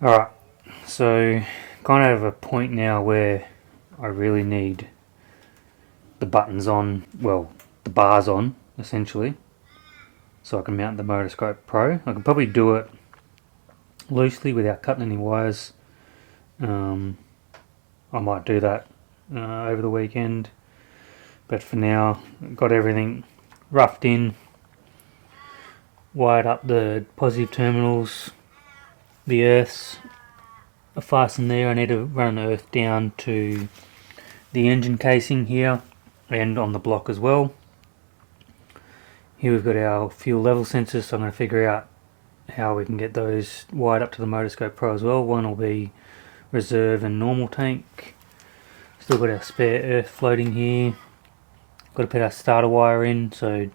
Alright, so kind of a point now where I really need the buttons on, well, the bars on, essentially, so I can mount the Motoscope Pro. I can probably do it loosely without cutting any wires. I might do that over the weekend, but for now, I've got everything roughed in, wired up the positive terminals, the earths are fastened there. I need to run an earth down to the engine casing here and on the block as well. Here we've got our fuel level sensors, so I'm going to figure out how we can get those wired up to the Motoscope Pro as well. One will be reserve and normal tank. Still got our spare earth floating here. Got to put our starter wire in, so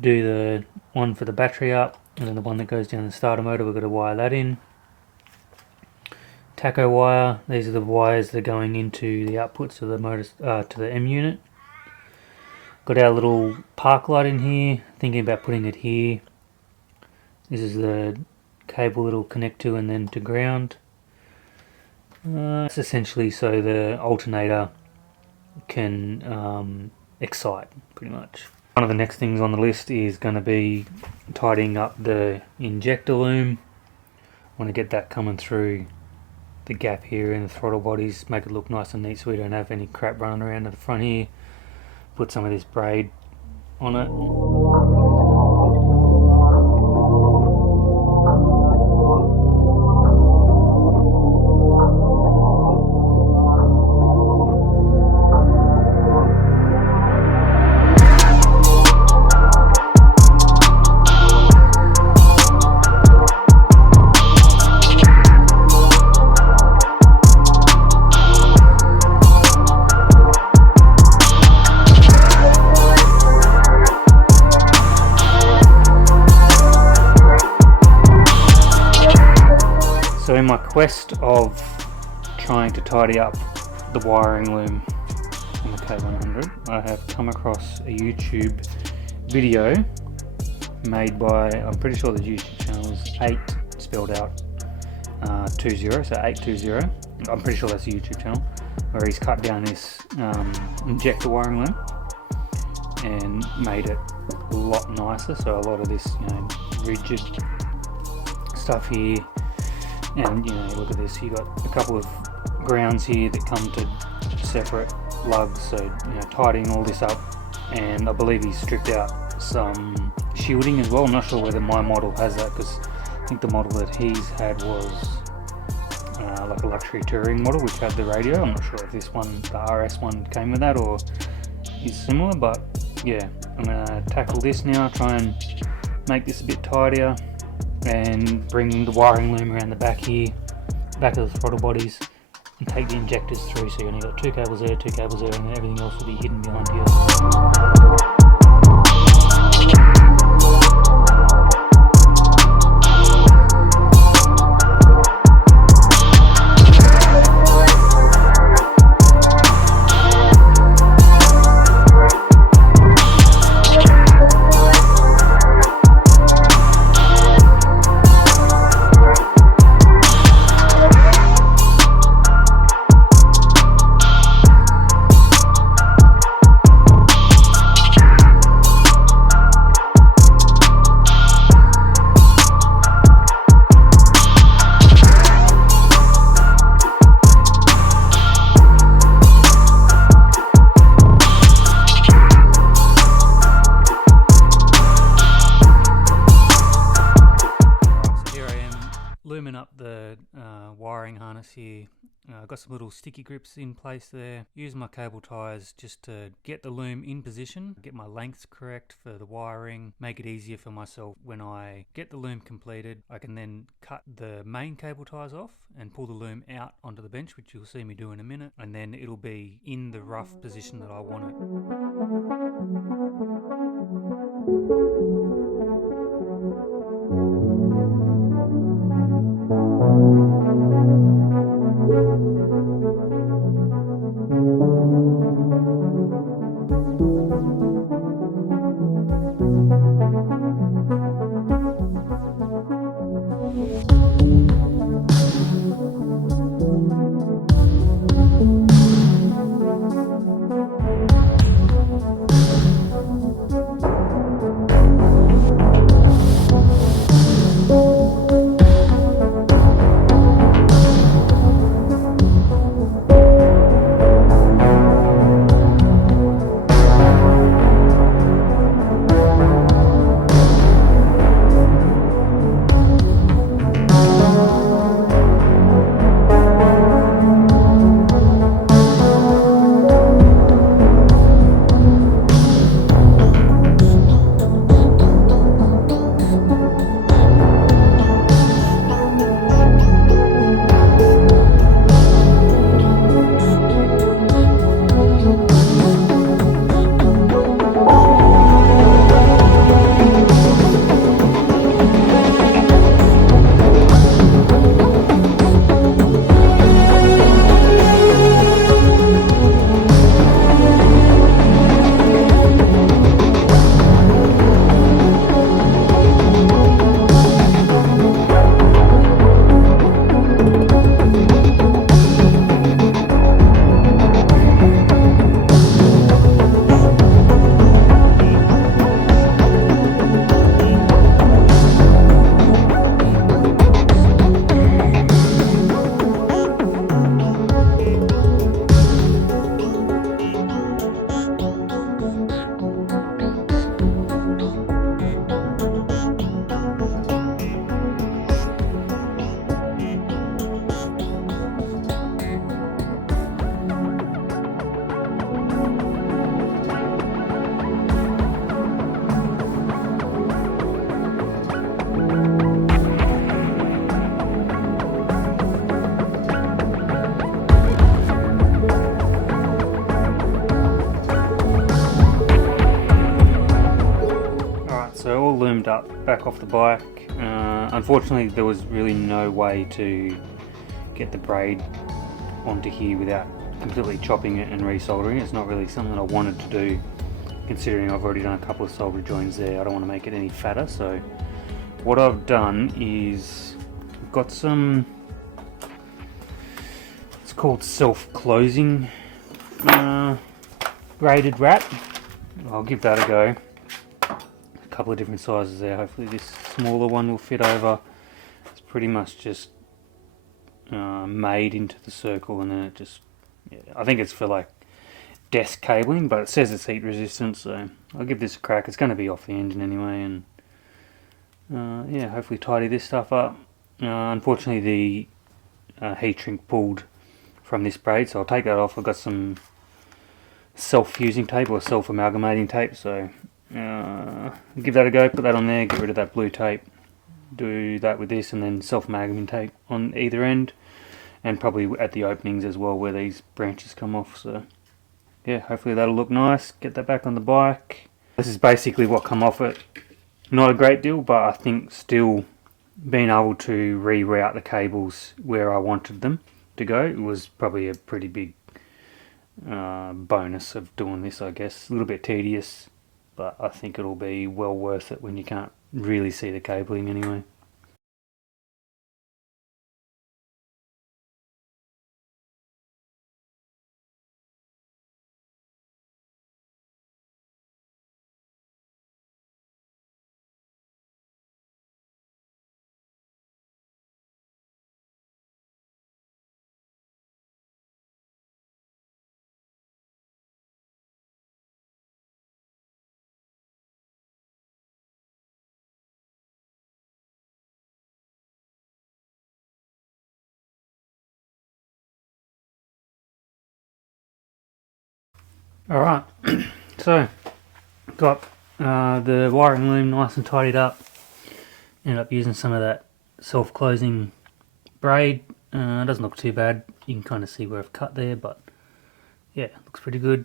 do the one for the battery up, and then the one that goes down the starter motor, we've got to wire that in. Taco wire, these are the wires that are going into the outputs of the motor, to the M unit. Got our little park light in here, thinking about putting it here. This is the cable it'll connect to and then to ground. It's essentially so the alternator can excite, pretty much. One of the next things on the list is going to be tidying up the injector loom. I want to get that coming through the gap here in the throttle bodies, make it look nice and neat so we don't have any crap running around at the front here. Put some of this braid on it. So in my quest of trying to tidy up the wiring loom on the K100, I have come across a YouTube video made by, I'm pretty sure the YouTube channel is 8 spelled out 20, so 820. I'm pretty sure that's a YouTube channel, where he's cut down this injector wiring loom and made it a lot nicer. So a lot of this, rigid stuff here. And look at this, you got a couple of grounds here that come to separate lugs, so tidying all this up. And I believe he's stripped out some shielding as well. I'm not sure whether my model has that, because I think the model that he's had was like a luxury touring model which had the radio. I'm not sure if this one, the RS one, came with that or is similar, but yeah, I'm going to tackle this now, try and make this a bit tidier, and bring the wiring loom around the back here, back of the throttle bodies, and take the injectors through, so you only got 2 cables there, 2 cables there, and everything else will be hidden behind here. Looming up the wiring harness here. I've got some little sticky grips in place there. Use my cable ties just to get the loom in position, get my lengths correct for the wiring, make it easier for myself when I get the loom completed. I can then cut the main cable ties off and pull the loom out onto the bench, which you'll see me do in a minute, and then it'll be in the rough position that I want it. out back off the bike. Unfortunately there was really no way to get the braid onto here without completely chopping it and resoldering it. It's not really something I wanted to do, considering I've already done a couple of solder joins there. I don't want to make it any fatter, so what I've done is I've got some, it's called self-closing braided wrap. I'll give that a go. A couple of different sizes there. Hopefully this smaller one will fit over. It's pretty much just made into the circle, and then it just, yeah, I think it's for like desk cabling, but it says it's heat resistant, so I'll give this a crack. It's going to be off the engine anyway, and yeah, hopefully tidy this stuff up. Unfortunately the heat shrink pulled from this braid, so I'll take that off. I've got some self-fusing tape or self-amalgamating tape, so give that a go, put that on there, get rid of that blue tape, do that with this, and then self-amalgamating tape on either end, and probably at the openings as well where these branches come off. So yeah, hopefully that'll look nice. Get that back on the bike. This is basically what come off it. Not a great deal, but I think still being able to reroute the cables where I wanted them to go was probably a pretty big bonus of doing this, I guess. A little bit tedious, but I think it'll be well worth it when you can't really see the cabling anyway. Alright, so got the wiring loom nice and tidied up. Ended up using some of that self-closing braid. It doesn't look too bad. You can kind of see where I've cut there, but yeah, looks pretty good.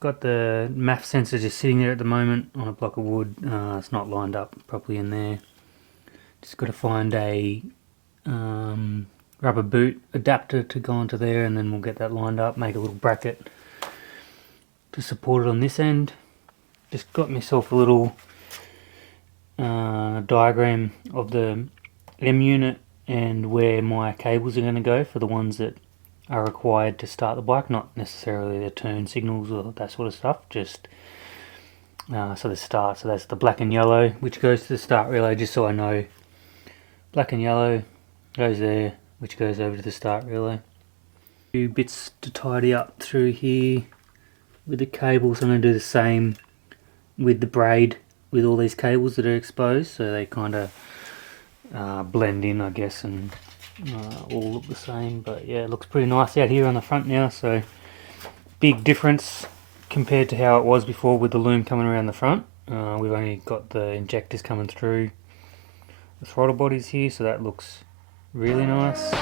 Got the MAF sensor just sitting there at the moment on a block of wood. It's not lined up properly in there. Just got to find a rubber boot adapter to go onto there, and then we'll get that lined up, make a little bracket to support it on this end. Just got myself a little diagram of the M unit and where my cables are going to go for the ones that are required to start the bike, not necessarily the turn signals or that sort of stuff, just so the start. So that's the black and yellow which goes to the start relay, just so I know black and yellow goes there, which goes over to the start relay. A few bits to tidy up through here with the cables. I'm going to do the same with the braid with all these cables that are exposed, so they kind of blend in, I guess, and all look the same. But yeah, it looks pretty nice out here on the front now, so big difference compared to how it was before with the loom coming around the front. We've only got the injectors coming through the throttle bodies here, so that looks really nice.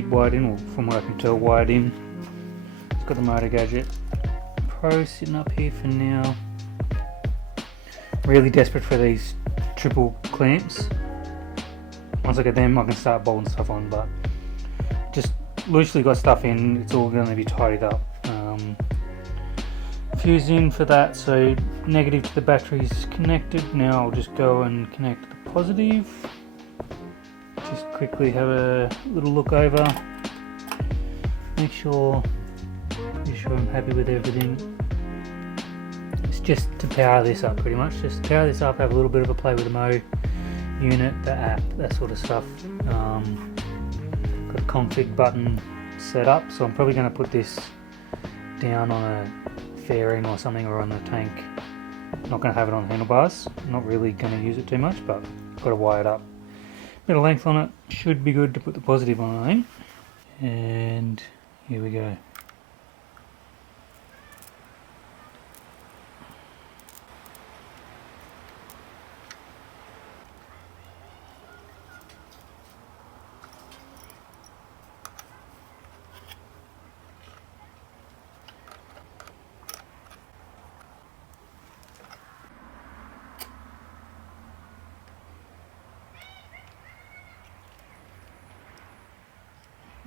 it wired in, or from what I can tell wired in. It's got the Moto Gadget Pro sitting up here for now. Really desperate for these triple clamps. Once I get them I can start bolting stuff on, but just loosely got stuff in, it's all going to be tidied up. Fuse in for that, so negative to the battery is connected. Now I'll just go and connect the positive. Just quickly have a little look over, make sure I'm happy with everything. It's just to power this up, pretty much. Just power this up, have a little bit of a play with the Mo unit, the app, that sort of stuff. Got a config button set up, so I'm probably going to put this down on a fairing or something, or on the tank. Not going to have it on handlebars, not really going to use it too much, but got to wire it up. Bit of length on it, should be good to put the positive on, I think. And here we go.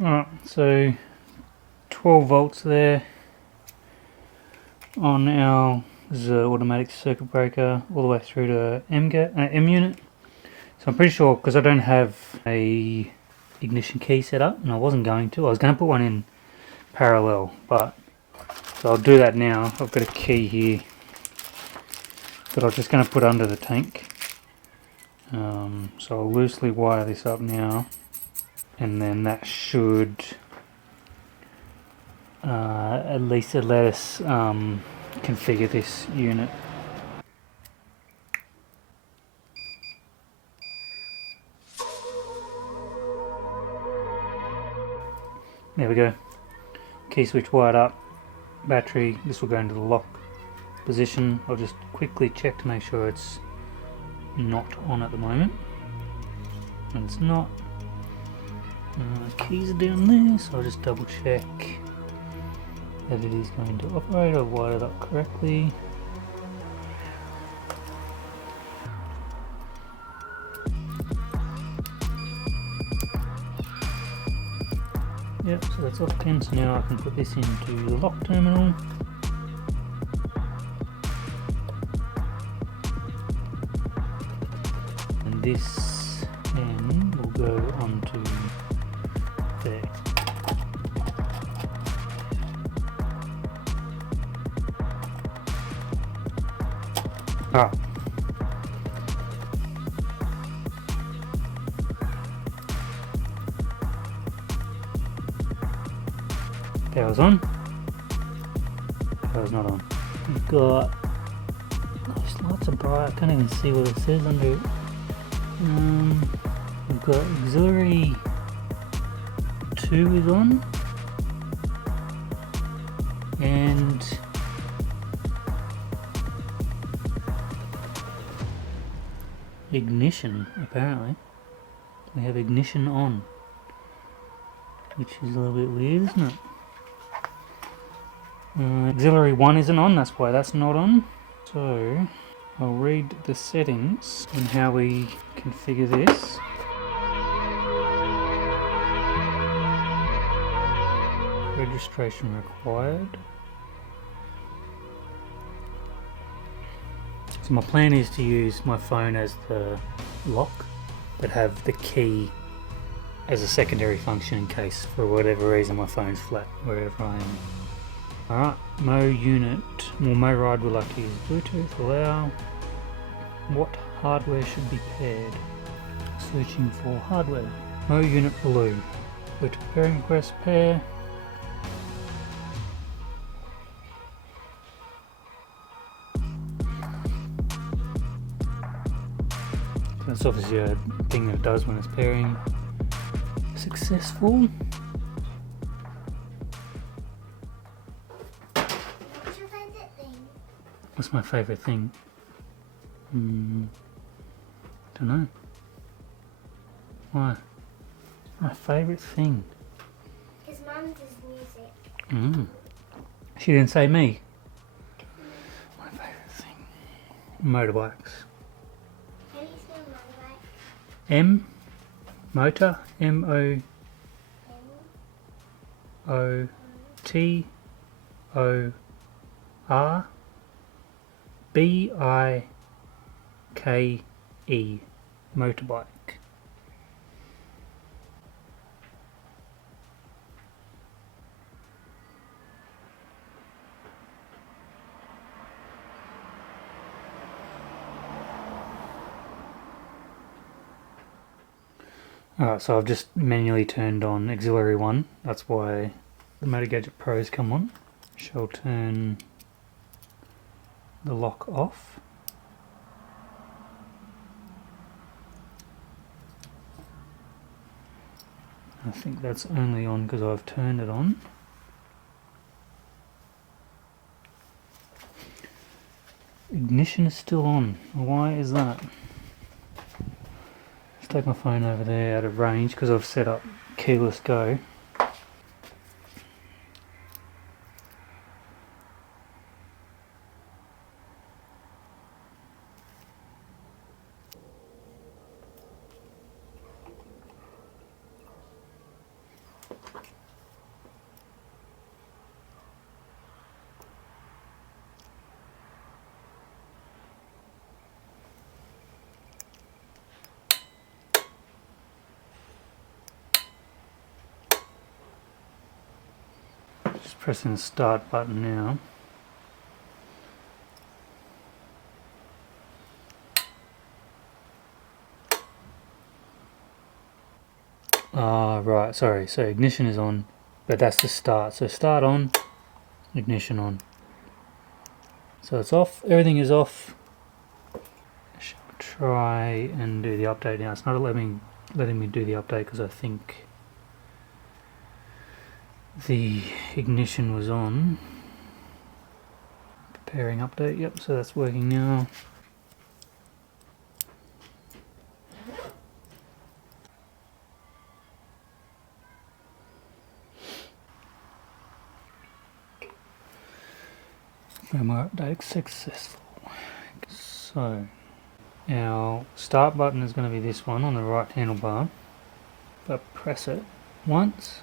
Alright, so 12 volts there on our automatic circuit breaker all the way through to M unit. So I'm pretty sure, because I don't have a ignition key set up, and I wasn't going to. I was going to put one in parallel, but so I'll do that now. I've got a key here that I'm just going to put under the tank. So I'll loosely wire this up now, and then that should at least let us configure this unit. There we go. Key switch wired up, battery, this will go into the lock position. I'll just quickly check to make sure it's not on at the moment, and it's not. Keys are down there, so I'll just double check that it is going to operate. I've wired it up correctly. Yep, so that's off again, so now I can put this into the lock terminal. And this end will go onto there. Ah. Power's on. Power's not on. We've got those lights are bright. I can't even see what it says under it. We've got auxiliary 2 is on, and ignition, apparently. We have ignition on, which is a little bit weird, isn't it? Auxiliary 1 isn't on, that's why that's not on. So I'll read the settings on how we configure this. Registration required. So my plan is to use my phone as the lock, but have the key as a secondary function in case for whatever reason my phone's flat wherever I am. Alright, Mo unit, well, Mo ride would like to use Bluetooth, allow. What hardware should be paired? Searching for hardware. Mo unit blue. Bluetooth pairing request pair. That's obviously a thing that it does when it's pairing. Successful. What's your favorite thing? What's my favourite thing? Don't know. Why? My favourite thing? Mum's is music. She didn't say me. My favourite thing. Motorbikes. How do you spell motorbike? M. Motor. M-O-O-T-O-R. B-I-K-E. Motorbike. Alright, so I've just manually turned on auxiliary 1. That's why the Moto Gadget Pros come on. Shall turn the lock off. I think that's only on because I've turned it on. Ignition is still on. Why is that? Let's take my phone over there out of range because I've set up keyless go. Just pressing the start button now. Right, sorry, so ignition is on, but that's the start. So start on, ignition on. So it's off, everything is off. I shall try and do the update now. It's not letting me do the update because I think the ignition was on. Preparing update, yep, so that's working now. Firmware update successful. So, our start button is going to be this one on the right handlebar, but press it once.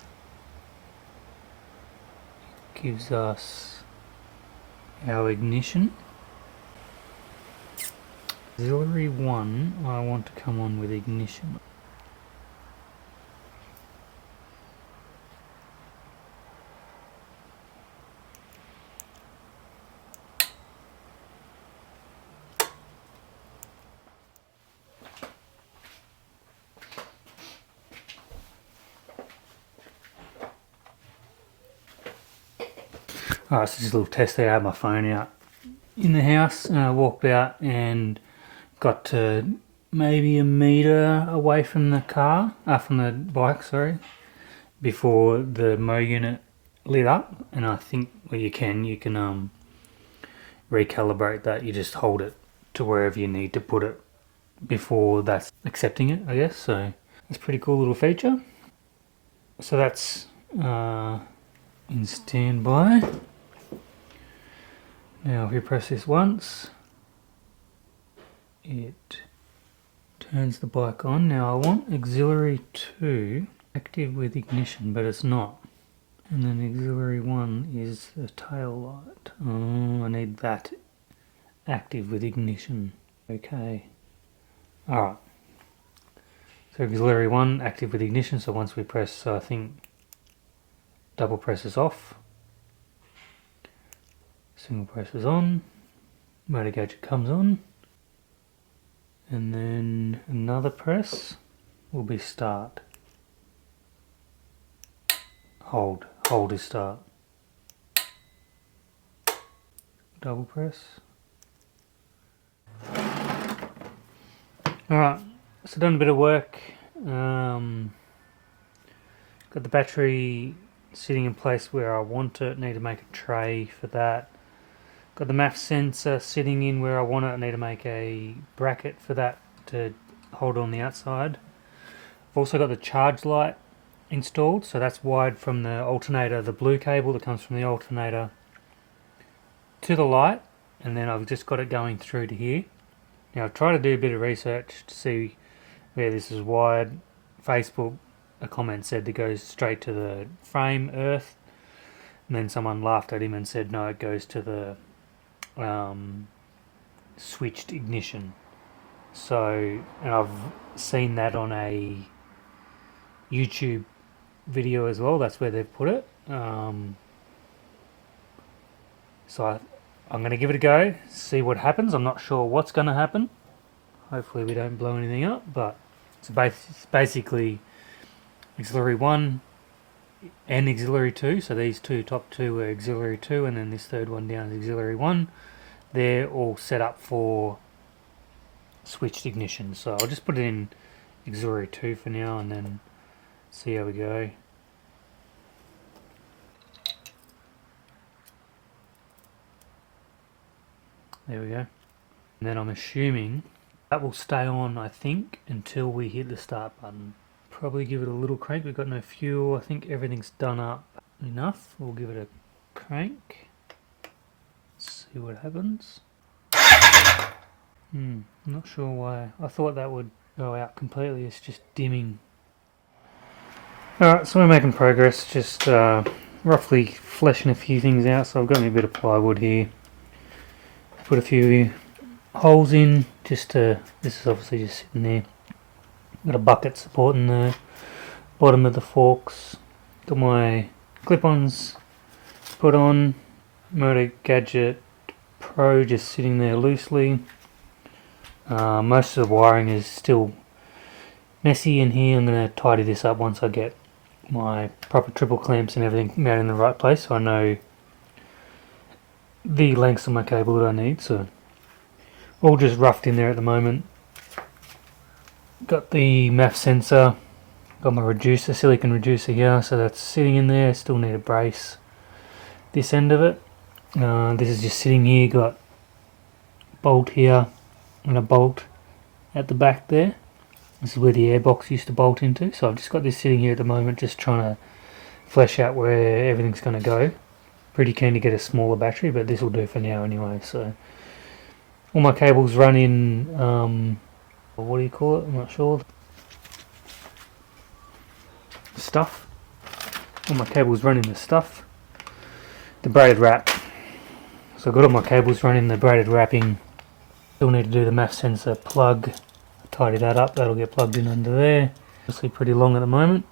It gives us our ignition. Auxiliary 1, I want to come on with ignition. Alright, so just a little test there. I had my phone out in the house and I walked out and got to maybe a metre away from the car, from the bike, sorry, before the Mo unit lit up. And I think, well, you can recalibrate that. You just hold it to wherever you need to put it before that's accepting it, I guess. So it's a pretty cool little feature. So that's in standby. Now if you press this once, it turns the bike on. Now I want auxiliary 2 active with ignition, but it's not. And then auxiliary 1 is the tail light. Oh, I need that active with ignition. Okay. Alright. So auxiliary 1 active with ignition, so once we press, I think, double press is off. Single press is on. Motor gadget comes on. And then another press will be start. Hold is start. Double press. Alright, so done a bit of work. Got the battery sitting in place where I want it. Need to make a tray for that. Got the MAF sensor sitting in where I want it. I need to make a bracket for that to hold on the outside. I've also got the charge light installed, so that's wired from the alternator, the blue cable that comes from the alternator to the light, and then I've just got it going through to here. Now I've tried to do a bit of research to see where this is wired. Facebook, a comment said it goes straight to the frame earth, and then someone laughed at him and said no, it goes to the switched ignition. So, and I've seen that on a YouTube video as well, that's where they've put it. So I'm going to give it a go, see what happens. I'm not sure what's going to happen. Hopefully we don't blow anything up, but it's basically auxiliary 1 and auxiliary 2. So these top two are auxiliary 2, and then this third one down is auxiliary 1. They're all set up for switched ignition. So I'll just put it in auxiliary 2 for now and then see how we go. There we go. And then I'm assuming that will stay on, I think, until we hit the start button. Probably give it a little crank. We've got no fuel. I think everything's done up enough. We'll give it a crank. See what happens. I'm not sure why. I thought that would go out completely. It's just dimming. Alright, so we're making progress. Just roughly fleshing a few things out. So I've got me a bit of plywood here. Put a few holes in, just to, this is obviously just sitting there. Got a bucket supporting the bottom of the forks. Got my clip-ons put on. Moto Gadget Pro just sitting there loosely. Most of the wiring is still messy in here. I'm going to tidy this up once I get my proper triple clamps and everything out in the right place, so I know the lengths of my cable that I need. So all just roughed in there at the moment. Got the MAF sensor, got my reducer, silicon reducer here, so that's sitting in there. Still need a brace this end of it. This is just sitting here, got bolt here and a bolt at the back there. This is where the airbox used to bolt into, so I've just got this sitting here at the moment, just trying to flesh out where everything's going to go. Pretty keen to get a smaller battery, but this will do for now anyway. So all my cables run in, what do you call it? I'm not sure. Stuff. All my cables run in the stuff. The braided wrap. So I've got all my cables running the braided wrapping. Still need to do the MAF sensor plug. Tidy that up. That'll get plugged in under there. Obviously pretty long at the moment.